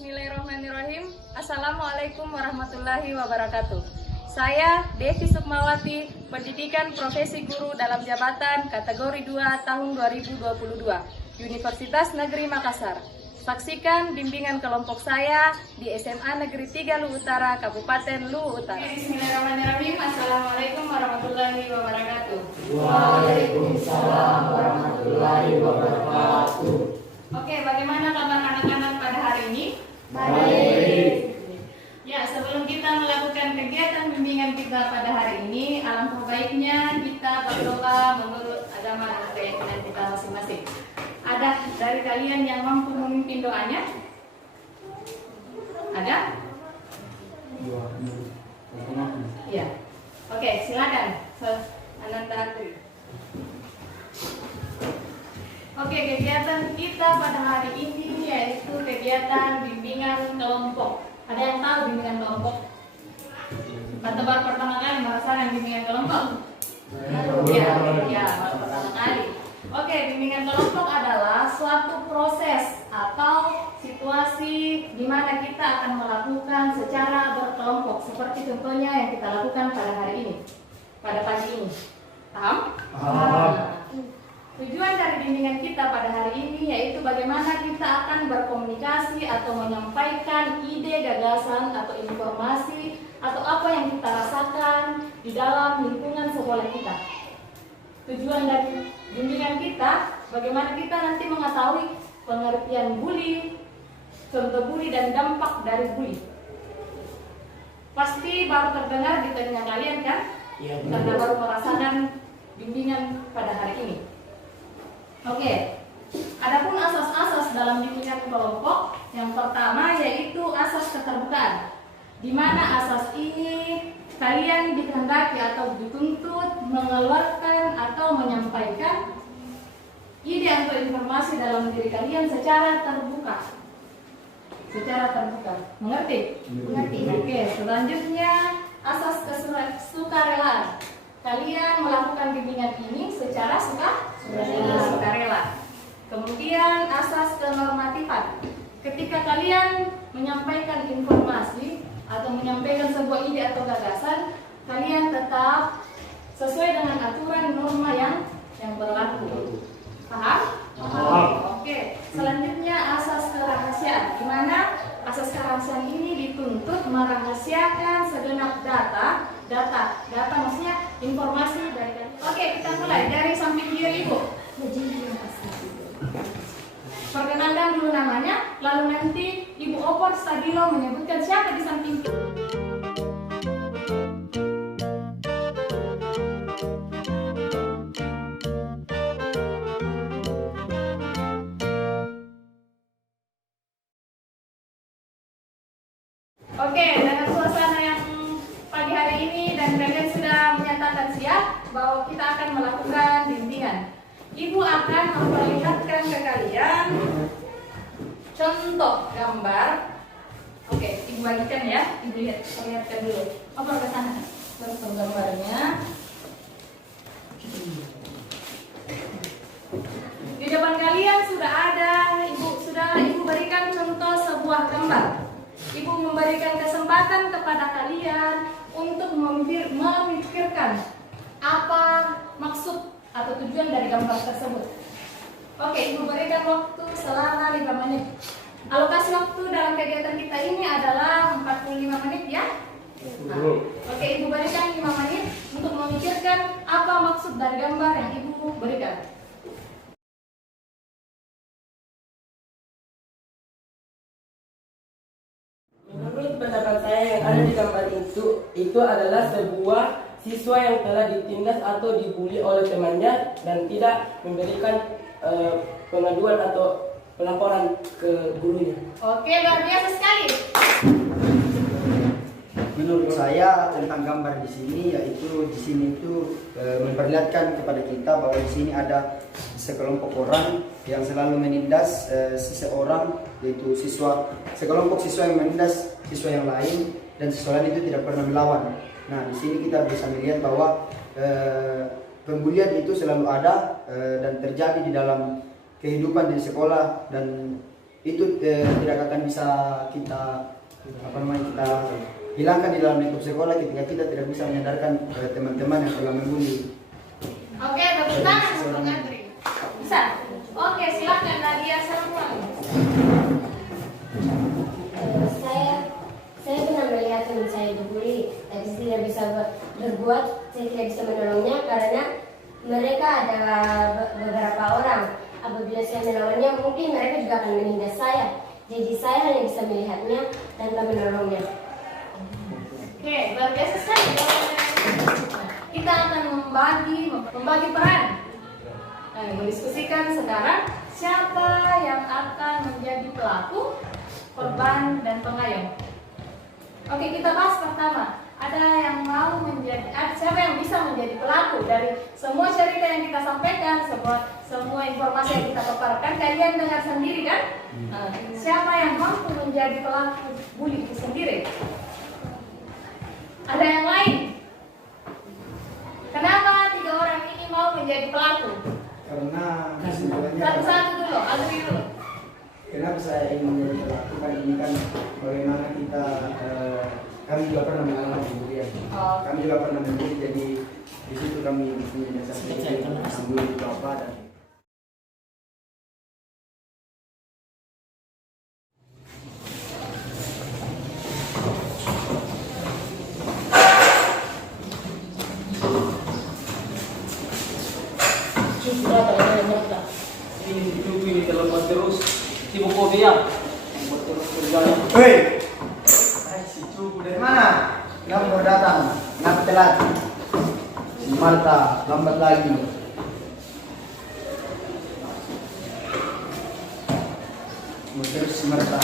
Bismillahirrahmanirrahim. Assalamualaikum warahmatullahi wabarakatuh. Saya Devi Sukmawati, Pendidikan Profesi Guru dalam Jabatan Kategori 2 tahun 2022, Universitas Negeri Makassar. Saksikan bimbingan kelompok saya di SMA Negeri 3 Luwu Utara, Kabupaten Luwu Utara. Bismillahirrahmanirrahim. Assalamualaikum warahmatullahi wabarakatuh. Waalaikumsalam warahmatullahi wabarakatuh. Oke, bagaimana kabar anak-anak pada hari ini? Baik. Ya, sebelum kita melakukan kegiatan bimbingan kita pada hari ini, alangkah baiknya kita berdoa menurut agama dan keyakinan kita masing-masing. Ada dari kalian yang mampu memimpin doanya? Ada? Ya. Oke, silakan. Ananda Atri. Oke, kegiatan kita pada hari ini yaitu kegiatan bimbingan kelompok. Ada yang tahu bimbingan kelompok? Atau baru pertama kali merasakan bimbingan kelompok? Ya, baru pertama kali. Oke, bimbingan kelompok adalah suatu proses atau situasi di mana kita akan melakukan secara berkelompok, seperti contohnya yang kita lakukan pada hari ini, pada pagi ini. Paham? Paham. Tujuan dari bimbingan kita pada hari ini yaitu bagaimana kita akan berkomunikasi atau menyampaikan ide, gagasan, atau informasi atau apa yang kita rasakan di dalam lingkungan sekolah kita. Tujuan dari bimbingan kita, bagaimana kita nanti mengetahui pengertian bully, contoh bully dan dampak dari bully. Pasti baru terdengar di telinga kalian kan? Iya, Karena baru merasakan bimbingan pada hari ini. Oke, adapun asas-asas dalam bimbingan kelompok, yang pertama yaitu asas keterbukaan, di mana asas ini kalian dikehendaki atau dituntut mengeluarkan atau menyampaikan ide atau informasi dalam diri kalian secara terbuka. Mengerti? Mengerti. Oke, selanjutnya asas kesukarelaan. Kalian melakukan bimbingan ini secara sukarela. Kemudian asas kenormatifan. Ketika kalian menyampaikan informasi atau menyampaikan sebuah ide atau gagasan, kalian tetap sesuai dengan aturan norma yang berlaku. Paham? Paham. Oke. Selanjutnya asas kerahasiaan. Di mana asas kerahasiaan ini dituntut merahasiakan segenap data maksudnya informasi dari kalian. Oke, kita mulai dari samping kiri Ibu. Perkenalkan dulu namanya, lalu nanti Ibu Opor Stabilo menyebutkan siapa di samping kiri. Oke, dengan suasana yang pagi hari ini dan kalian sudah menyatakan siap bahwa kita akan melakukan bimbingan. Ibu akan memperlihatkan ke kalian contoh gambar. Oke, Ibu bagikan ya. Ibu perlihatkan dulu. Apa ke sana? Contoh gambarnya. Di depan kalian sudah ada, Ibu berikan contoh sebuah gambar. Ibu memberikan kesempatan kepada kalian untuk memikirkan apa maksud atau tujuan dari gambar tersebut. Oke, Ibu berikan waktu selama 5 menit. Alokasi waktu dalam kegiatan kita ini adalah 45 menit ya. Nah, oke, Ibu berikan 5 menit untuk memikirkan apa maksud dari gambar yang Ibu berikan. Menurut pendapat saya yang ada di gambar itu adalah sebuah siswa yang telah ditindas atau dibully oleh temannya dan tidak memberikan pengaduan atau pelaporan ke gurunya. Oke, luar biasa sekali. Menurut saya tentang gambar di sini yaitu memperlihatkan kepada kita bahwa di sini ada sekelompok orang yang selalu menindas seseorang, yaitu sekelompok siswa yang menindas siswa yang lain dan siswa lain itu tidak pernah melawan. Nah, di sini kita bisa melihat bahwa pembulian itu selalu ada dan terjadi di dalam kehidupan di sekolah dan itu tidak akan bisa kita kita hilangkan di dalam lingkup sekolah ketika kita tidak bisa menyadarkan teman-teman yang telah membuli. Oke, tepuk tangan untuk Andri. Bisa? Oke, silakan Nadia Samuel. Saya pernah melihat teman saya dibully, tapi saya tidak bisa berbuat, saya tidak bisa menolongnya karena mereka ada beberapa orang. Apabila saya melawannya, mungkin mereka juga akan menindas saya. Jadi saya hanya bisa melihatnya tanpa menolongnya. Oke, luar biasa sekali. Kita akan membagi peran. Nah, mendiskusikan sekarang siapa yang akan menjadi pelaku, korban, dan pengayom. Oke, kita bahas pertama. Ada yang mau siapa yang bisa menjadi pelaku dari semua cerita yang kita sampaikan, semua informasi yang kita paparkan, kalian dengar sendiri kan? Siapa yang mampu menjadi pelaku bully itu sendiri? Ada yang lain? Kenapa 3 orang ini mau menjadi pelaku? Karena sebenarnya Satu-satu dulu, Adri dulu. kenapa saya ingin menjadi pelaku kan ini kan bagaimana kita kami juga pernah mengalami pembulian. Kami juga pernah membuli, jadi di situ kami punya dasar sedikit membuli itu apa dan Ini terlepas terus. Sibuk dia. Buat terus berjalan. hei! Si Cupu dari mana? Kenapa baru datang? Kenapa telat? Si Marta lambat lagi. Terus si Marta.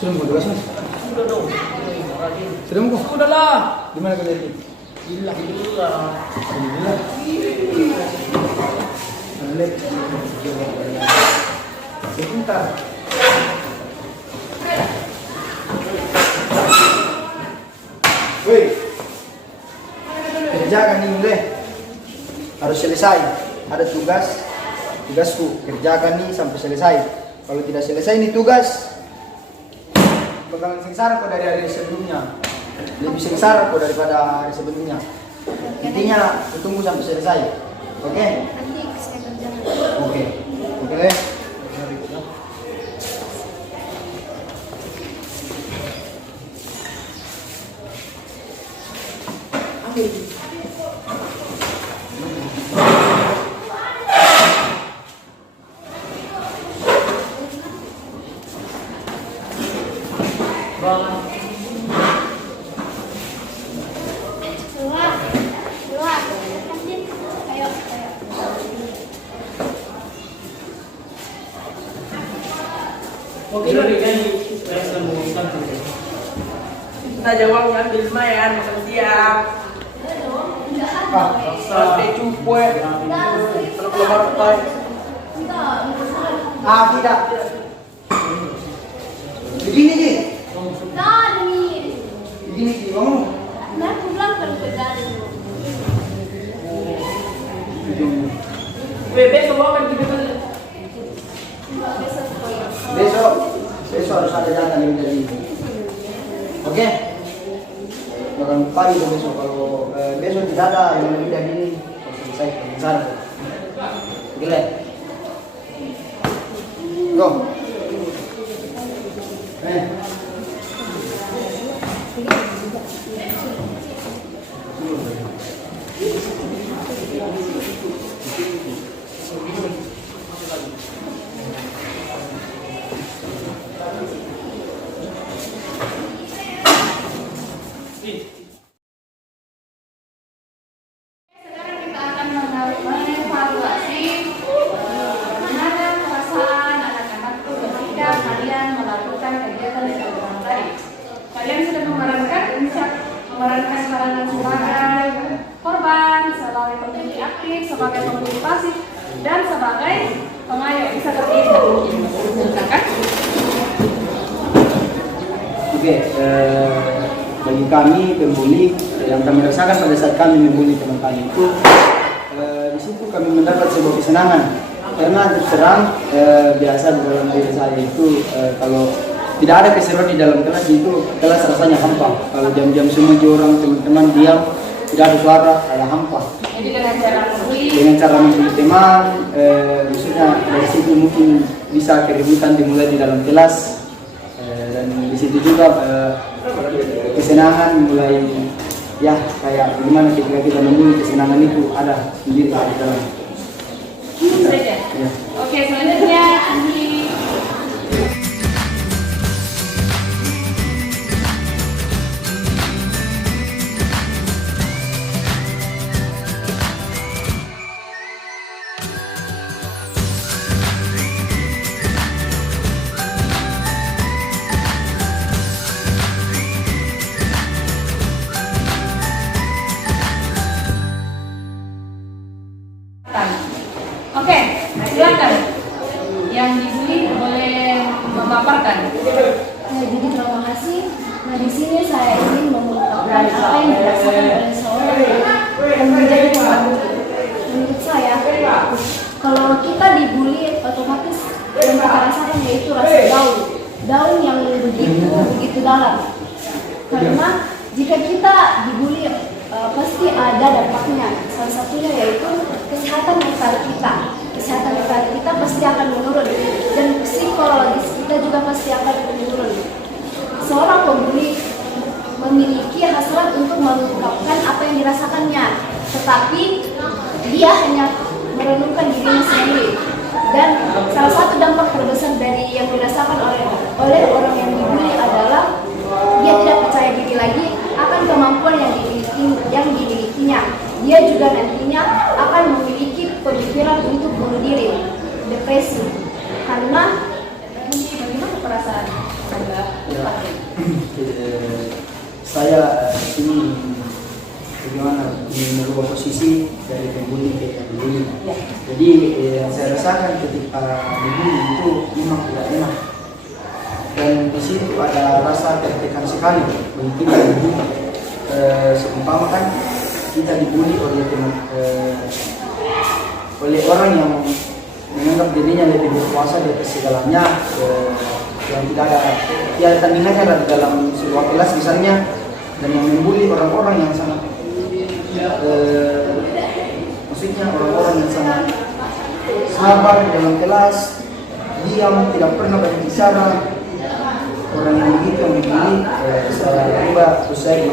Sudah mau tugas mas? Sudah dong. Sudah mau? Sudah lah. Di mana kau jadi? Gila. Alhamdulillah. Sebentar. Woi, kerjakan ini deh. Harus selesai. Ada tugasku. Kerjakan nih sampai selesai. Kalau tidak selesai ini tugas, bakalan sengsara kok dari hari sebelumnya. Lebih sengsara kok daripada hari sebelumnya. Intinya tunggu sampai selesai. Oke? Nanti saya kerjakan. Oke. Oke deh. Keluar. Lanjut. Ayo. Oke, kita jawab ambil lumayan makan siang. Sampai cupu kalau keluar partai. Tidak. Begini Ji. Begini Ji, kamu. Besok akan kita Besok harus ada jatah yang dari ini. Oke? Jangan lupa itu besok. Kalau besok tidak ada yang lebih dari ini, harus selesai pemeriksaan. Gila. Go. Sekarang kita akan mengevaluasi bagaimana perasaan anak-anak itu ketika kalian melakukan kegiatan yang dilakukan tadi. Kalian sudah memerankan peranan sebagai korban, sebagai pemilih aktif, sebagai pemilih pasif, dan sebagai pengayom. Bisa berdiri. Silakan. Oke, bagi kami pembuli yang kami rasakan pada saat kami membuli teman kami itu, di situ kami mendapat sebuah kesenangan karena terang biasa di dalam diri saya itu kalau tidak ada keseruan di dalam kelas itu kelas rasanya hampa. Kalau jam-jam semua orang teman-teman diam, tidak ada suara, ada hampa. Jadi Dengan cara membuli teman, maksudnya dari situ mungkin bisa keributan dimulai di dalam kelas, dan di situ juga kesenangan mulai ya kayak gimana ketika kita membuli kesenangan itu ada sendiri di dalam. saja. Ya. Oke, selanjutnya Andi. Oke, silakan. Yang dibully boleh memaparkan. Ya, jadi terima kasih. Nah, di sini saya ingin mengungkapkan apa yang dirasakan oleh seorang yang menjadi pembuli. Menurut saya, kalau kita dibully, otomatis yang kita rasakan yaitu rasa down yang begitu dalam. Karena jika kita dibully, pasti ada dampaknya. Salah satunya yaitu kesehatan mental kita. Kesehatan mental kita pasti akan menurun, dan psikologis kita juga pasti akan menurun. Seorang pembuli memiliki hasrat untuk mengungkapkan apa yang dirasakannya, tetapi dia hanya merenungkan dirinya sendiri. Dan salah satu dampak terbesar dari yang dirasakan oleh orang yang dibully adalah dia tidak percaya diri lagi akan kemampuan yang dimilikinya. Dia juga nantinya akan memiliki pemikiran untuk bunuh diri, depresi. Karena bagaimana perasaan Anda? Ya. Saya ini bagaimana merubah posisi dari pembuli ke yang dibully. Jadi yang saya rasakan ketika dibully itu memang tidak enak, dan di situ ada rasa tertekan sekali bagi kita dibully. Seumpama kan kita dibully oleh oleh orang yang menganggap dirinya lebih berkuasa di atas segalanya, yang tidak ada ya tandingannya di dalam sebuah kelas misalnya, dan yang membuli orang-orang yang sangat maksudnya orang-orang yang sangat sabar di dalam kelas, diam, tidak pernah berbicara. Orang yang begitu yang membuli saya ubah usai.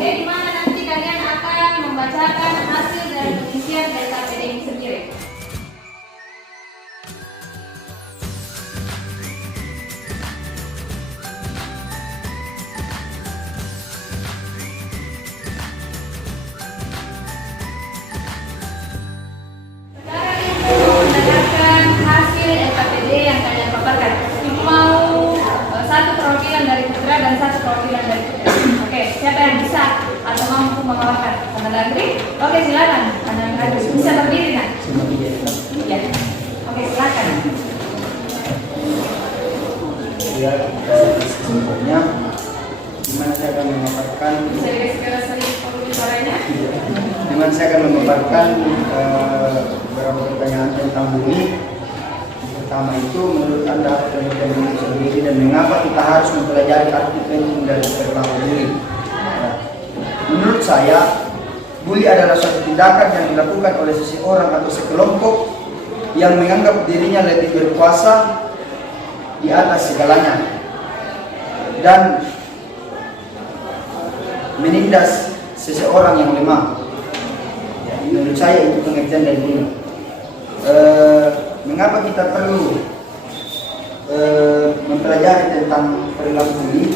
Di mana nanti kalian akan membacakan hasil dari pengisian dari KPD ini sendiri. Sekarang Ibu mendengarkan hasil LKPD yang kalian paparkan. Ibu mau satu perwakilan dari putra dan satu perwakilan dari putri. Oke, siapa yang bisa atau mampu memaparkan? Anda Andri? Oke, silakan. Anda Andri bisa berdiri nak? Iya. Oke, silakan. Ya, sebenarnya dimana saya akan memaparkan Bisa dikasih sedikit suaranya? dimana saya akan memaparkan beberapa pertanyaan tentang bully. Pertama itu, menurut Anda penelitian bully sendiri dan mengapa kita harus mempelajari arti penting dari perilaku bully? Menurut saya, bully adalah suatu tindakan yang dilakukan oleh seseorang atau sekelompok yang menganggap dirinya lebih berkuasa di atas segalanya dan menindas seseorang yang lemah. Menurut saya itu pengertian dari bully. Mengapa kita perlu mempelajari tentang perilaku bully?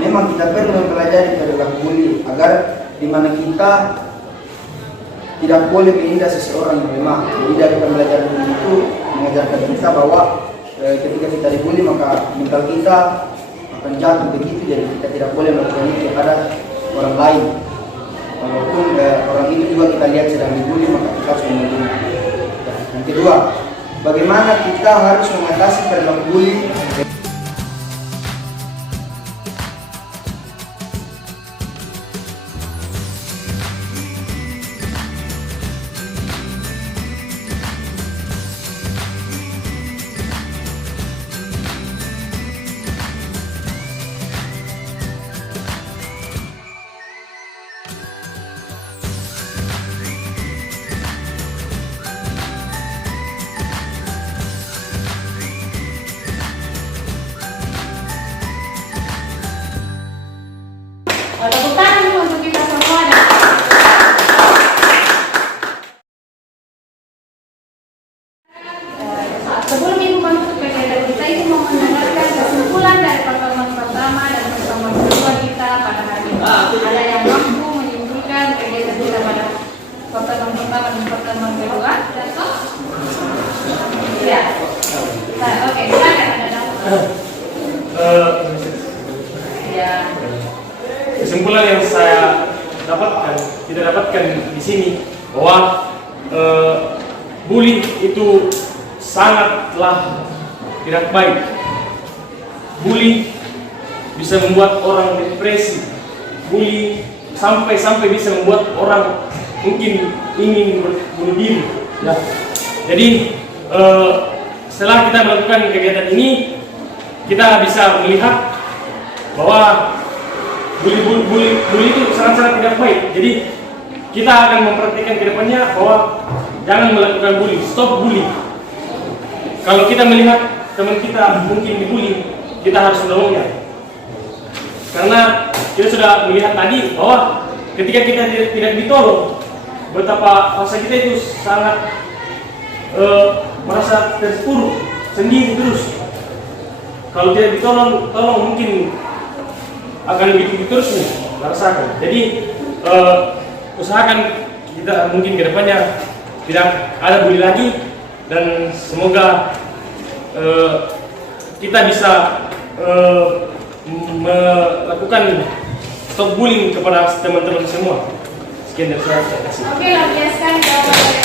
Memang kita perlu mempelajari perilaku bully agar di mana kita tidak boleh menindas seseorang yang lemah. Jadi dari pembelajaran itu mengajarkan kita bahwa ketika kita dibully maka mental kita akan jatuh begitu, jadi kita tidak boleh melakukan itu kepada orang lain. Walaupun orang itu juga kita lihat sedang dibully maka kita harus melindungi. Yang kedua, bagaimana kita harus mengatasi perilaku bully. Tepuk tangan dulu untuk kita semua. Sebelum Ibu menutup kegiatan kita, Ibu mau mendengarkan kesimpulan dari pertemuan pertama dan pertemuan kedua kita pada hari ini. Ada yang mampu menyimpulkan kegiatan kita pada pertemuan pertama dan pertemuan kedua? Ya. Nah, oke, silakan Anda. Ya. Kesimpulan yang saya dapatkan di sini bahwa bully itu sangatlah tidak baik. Bully bisa membuat orang depresi. Bully sampai bisa membuat orang mungkin ingin bunuh diri. Ya. Jadi setelah kita melakukan kegiatan ini, kita bisa melihat bahwa bully itu sangat-sangat tidak baik. Jadi kita akan memperhatikan ke depannya bahwa jangan melakukan bully, stop bully. Kalau kita melihat teman kita mungkin dibully, kita harus menolongnya. Karena kita sudah melihat tadi bahwa ketika kita tidak ditolong, betapa rasa kita itu sangat merasa terpuruk, sendiri terus. Kalau tidak ditolong mungkin akan begitu terus nih merasakan. Jadi usahakan kita mungkin kedepannya tidak ada bully lagi, dan semoga kita bisa melakukan stop bullying kepada teman-teman semua. Sekian dari saya. Terima kasih. Oke, luar biasa sekali jawabannya.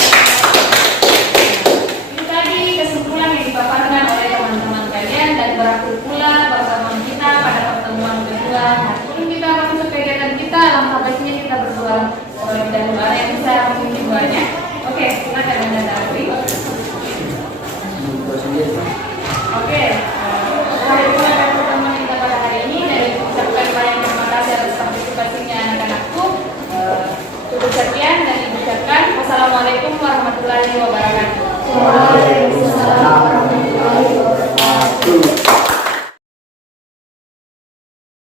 Itu tadi kesimpulan yang dipaparkan oleh teman-teman kalian, dan berakhir pula pertemuan kita pada pertemuan kedua. Nah, sebelum kita akan masuk kegiatan kita, langkah baiknya kita berdoa terlebih dahulu. Ada yang bisa memimpin doanya? Oke, silakan Anda Darwi. Oke, terakhir pula dari pertemuan kita pada hari ini, dari ucapkan banyak terima kasih atas partisipasinya anak-anakku. Cukup sekian dan diucapkan wassalamualaikum warahmatullahi wabarakatuh. Waalaikumsalam.